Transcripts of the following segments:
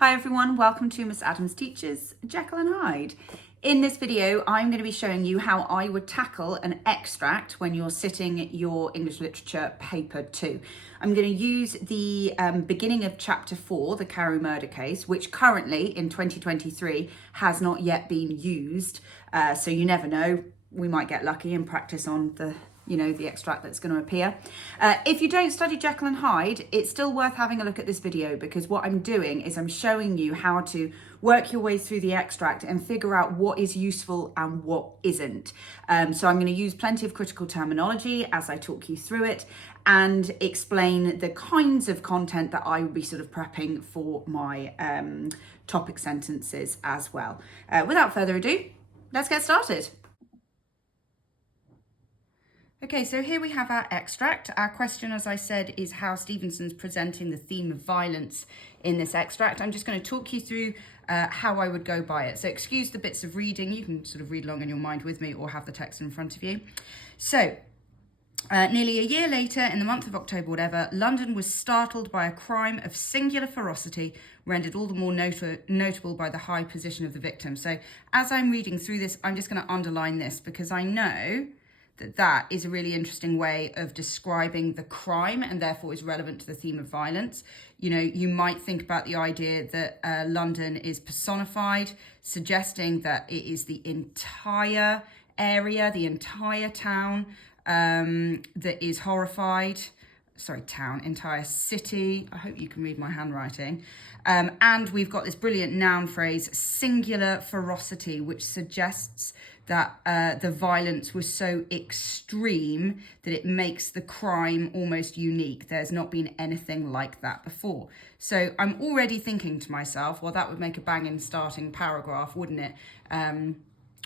Hi everyone, welcome to Miss Adams Teaches Jekyll and Hyde. In this video, I'm going to be showing you how I would tackle an extract when you're sitting your English Literature Paper 2. I'm going to use the beginning of Chapter 4, the Carew Murder Case, which currently in 2023 has not yet been used. So you never know, we might get lucky and practice on the extract that's going to appear. If you don't study Jekyll and Hyde, it's still worth having a look at this video, because what I'm doing is I'm showing you how to work your way through the extract and figure out what is useful and what isn't. So I'm going to use plenty of critical terminology as I talk you through it and explain the kinds of content that I will be sort of prepping for my topic sentences as well. Without further ado, let's get started. Okay, so here we have our extract. Our question, as I said, is how Stevenson's presenting the theme of violence in this extract. I'm just going to talk you through how I would go by it. So excuse the bits of reading. You can sort of read along in your mind with me or have the text in front of you. So, nearly a year later, in the month of October, whatever, London was startled by a crime of singular ferocity, rendered all the more notable by the high position of the victim. So as I'm reading through this, I'm just going to underline this because I know that is a really interesting way of describing the crime and therefore is relevant to the theme of violence. You know, you might think about the idea that London is personified, suggesting that it is the entire area, the entire town that is horrified. Sorry, town, entire city. I hope you can read my handwriting. And we've got this brilliant noun phrase, singular ferocity, which suggests that the violence was so extreme that it makes the crime almost unique. There's not been anything like that before. So I'm already thinking to myself, well, that would make a banging starting paragraph, wouldn't it?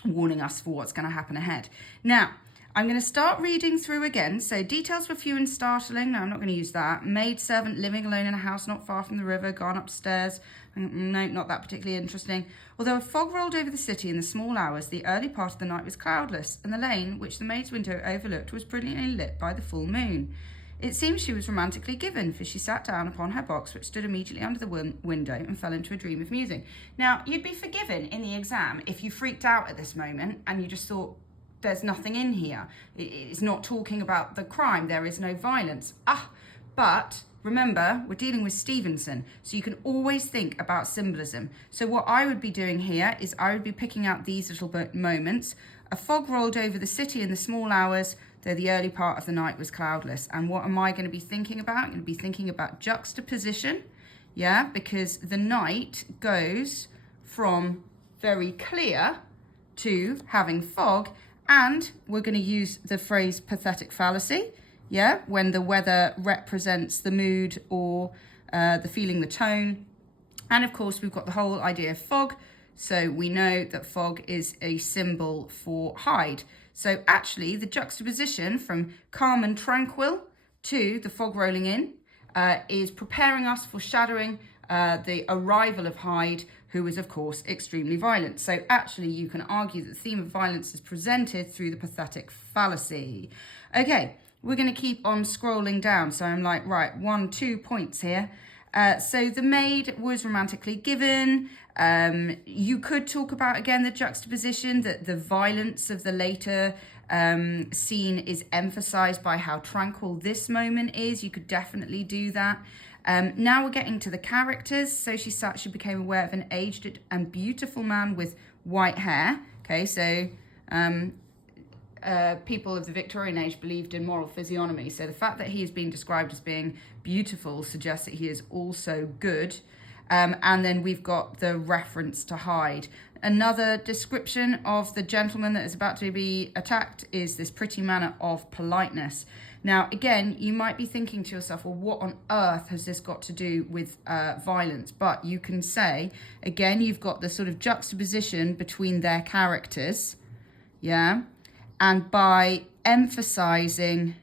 Warning us for what's going to happen ahead. Now, I'm going to start reading through again. So details were few and startling. No, I'm not going to use that. Maid servant living alone in a house not far from the river, gone upstairs. No, not that particularly interesting. Although a fog rolled over the city in the small hours, the early part of the night was cloudless, and the lane, which the maid's window overlooked, was brilliantly lit by the full moon. It seems she was romantically given, for she sat down upon her box, which stood immediately under the window, and fell into a dream of musing. Now, you'd be forgiven in the exam if you freaked out at this moment and you just thought, there's nothing in here. It's not talking about the crime. There is no violence. But remember, we're dealing with Stevenson, so you can always think about symbolism. So what I would be doing here is I would be picking out these little moments. A fog rolled over the city in the small hours, though the early part of the night was cloudless. And what am I going to be thinking about? I'm going to be thinking about juxtaposition, yeah, because the night goes from very clear to having fog. And we're going to use the phrase pathetic fallacy, yeah, when the weather represents the mood or the feeling, the tone. And of course, we've got the whole idea of fog. So we know that fog is a symbol for Hyde. So actually, the juxtaposition from calm and tranquil to the fog rolling in is preparing us, foreshadowing the arrival of Hyde, who is, of course, extremely violent. So actually, you can argue that the theme of violence is presented through the pathetic fallacy. Okay, we're going to keep on scrolling down. So I'm like, right, 2 points here. So the maid was romantically given. You could talk about, again, the juxtaposition, that the violence of the later scene is emphasized by how tranquil this moment is. You could definitely do that. Now we're getting to the characters. So she became aware of an aged and beautiful man with white hair. Okay, so people of the Victorian age believed in moral physiognomy. So the fact that he is being described as being beautiful suggests that he is also good. And then we've got the reference to Hyde. Another description of the gentleman that is about to be attacked is this pretty manner of politeness. Now, again, you might be thinking to yourself, well, what on earth has this got to do with violence? But you can say, again, you've got the sort of juxtaposition between their characters, yeah? And by emphasizing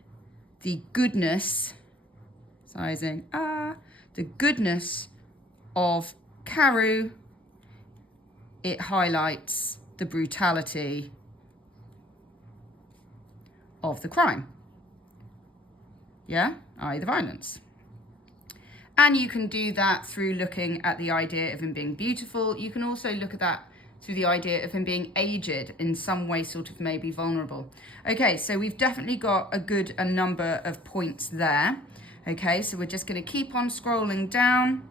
the goodness, the goodness of Carew, it highlights the brutality of the crime. Yeah, i.e. the violence. And you can do that through looking at the idea of him being beautiful. You can also look at that through the idea of him being aged, in some way sort of maybe vulnerable. Okay, so we've definitely got a number of points there. Okay, so we're just going to keep on scrolling down.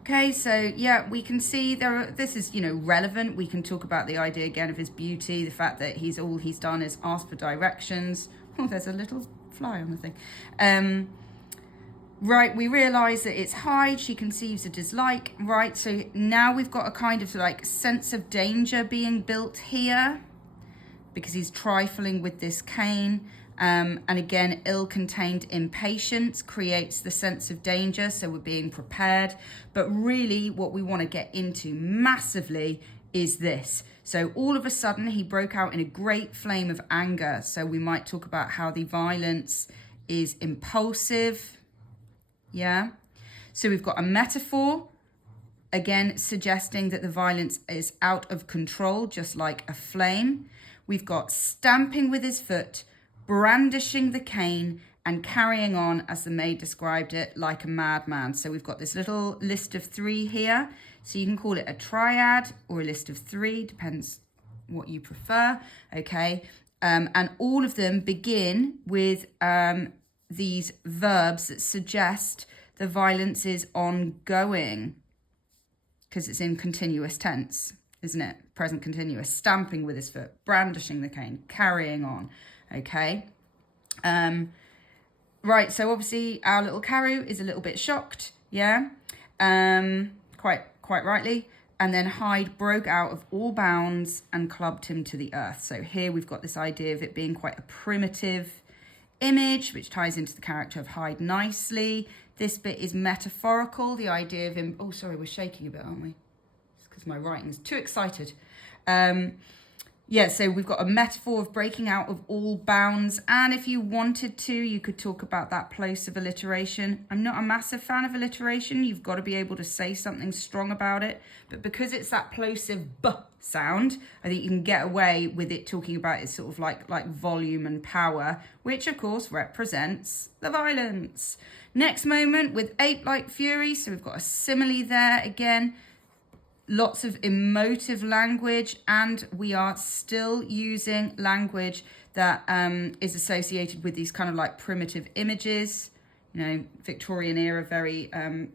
Okay, so yeah, we can see this is, relevant. We can talk about the idea again of his beauty, the fact that all he's done is ask for directions. Oh, there's a little fly on the thing. Right, we realise that it's Hyde, she conceives a dislike, right? So now we've got a kind of like sense of danger being built here because he's trifling with this cane. And again, ill-contained impatience creates the sense of danger, so we're being prepared. But really what we want to get into massively is this. So all of a sudden he broke out in a great flame of anger. So we might talk about how the violence is impulsive. Yeah, so we've got a metaphor, again, suggesting that the violence is out of control, just like a flame. We've got stamping with his foot, brandishing the cane, and carrying on, as the maid described it, like a madman. So we've got this little list of 3 here. So you can call it a triad or a list of 3, depends what you prefer, okay? And all of them begin with these verbs that suggest the violence is ongoing because it's in continuous tense, isn't it? Present continuous, stamping with his foot, brandishing the cane, carrying on, okay? Right, so obviously our little Carew is a little bit shocked, yeah? Quite rightly. And then Hyde broke out of all bounds and clubbed him to the earth. So here we've got this idea of it being quite a primitive image, which ties into the character of Hyde nicely. This bit is metaphorical, the idea of him... Oh, sorry, we're shaking a bit, aren't we? It's because my writing is too excited. Yeah, so we've got a metaphor of breaking out of all bounds. And if you wanted to, you could talk about that plosive alliteration. I'm not a massive fan of alliteration. You've got to be able to say something strong about it. But because it's that plosive B sound, I think you can get away with it talking about it sort of like volume and power, which of course represents the violence. Next moment with ape-like fury. So we've got a simile there again. Lots of emotive language, and we are still using language that is associated with these kind of like primitive images. Victorian era, very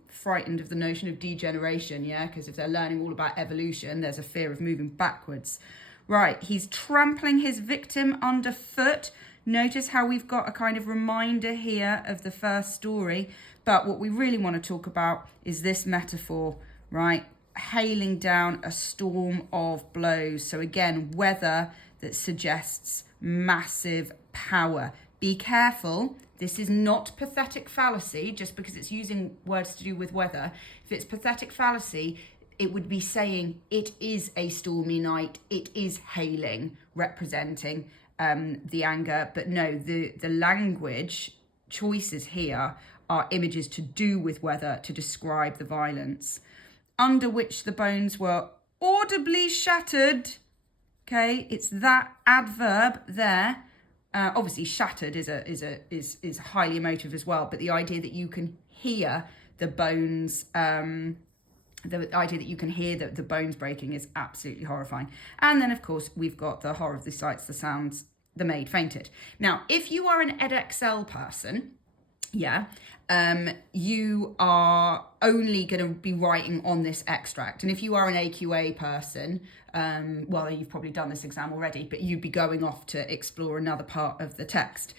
frightened of the notion of degeneration, yeah? Because if they're learning all about evolution, there's a fear of moving backwards. Right, he's trampling his victim underfoot. Notice how we've got a kind of reminder here of the first story. But what we really want to talk about is this metaphor, right? Hailing down a storm of blows. So again, weather that suggests massive power. Be careful. This is not pathetic fallacy, just because it's using words to do with weather. If it's pathetic fallacy, it would be saying it is a stormy night. It is hailing, representing the anger. But no, the language choices here are images to do with weather to describe the violence. Under which the bones were audibly shattered. Okay, it's that adverb there. Obviously, shattered is highly emotive as well. But the idea that you can hear the bones, the idea that you can hear the bones breaking is absolutely horrifying. And then, of course, we've got the horror of the sights, the sounds. The maid fainted. Now, if you are an Edexcel person, yeah, you are only going to be writing on this extract. And if you are an AQA person, well, you've probably done this exam already, but you'd be going off to explore another part of the text.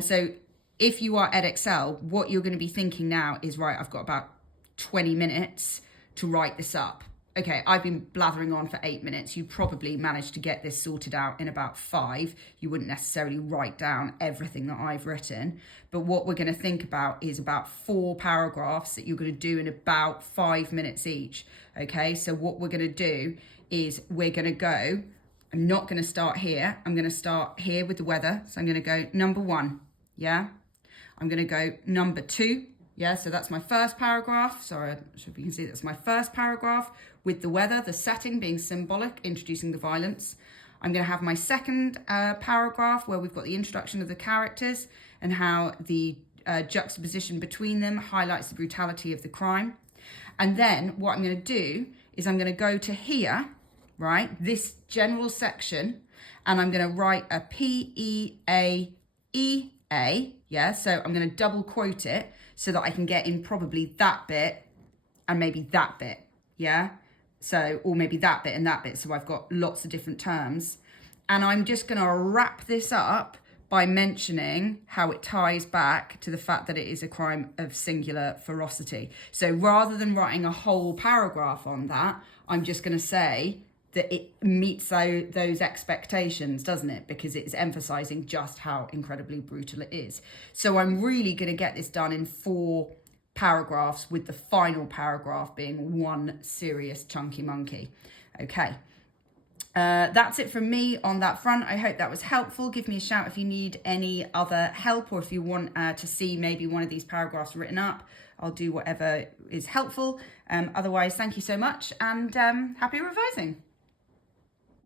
So if you are Edexcel, what you're going to be thinking now is, right, I've got about 20 minutes to write this up. Okay, I've been blathering on for 8 minutes. You probably managed to get this sorted out in about 5. You wouldn't necessarily write down everything that I've written. But what we're going to think about is about 4 paragraphs that you're going to do in about 5 minutes each. Okay, so what we're going to do is we're going to go, I'm not going to start here. I'm going to start here with the weather. So I'm going to go number 1, yeah? I'm going to go number 2. Yeah, so that's my first paragraph. Sorry, I'm not sure if you can see that's my first paragraph with the weather, the setting being symbolic, introducing the violence. I'm going to have my second paragraph where we've got the introduction of the characters and how the juxtaposition between them highlights the brutality of the crime. And then what I'm going to do is I'm going to go to here, right, this general section, and I'm going to write a P-E-A-E-A, yeah, so I'm going to double quote it so that I can get in probably that bit and maybe that bit, yeah, so, or maybe that bit and that bit, so I've got lots of different terms. And I'm just going to wrap this up by mentioning how it ties back to the fact that it is a crime of singular ferocity. So rather than writing a whole paragraph on that, I'm just going to say that it meets those expectations, doesn't it? Because it's emphasizing just how incredibly brutal it is. So I'm really going to get this done in 4 paragraphs, with the final paragraph being one serious chunky monkey. Okay. That's it from me on that front. I hope that was helpful. Give me a shout if you need any other help, or if you want to see maybe one of these paragraphs written up. I'll do whatever is helpful. Otherwise, thank you so much, and happy revising.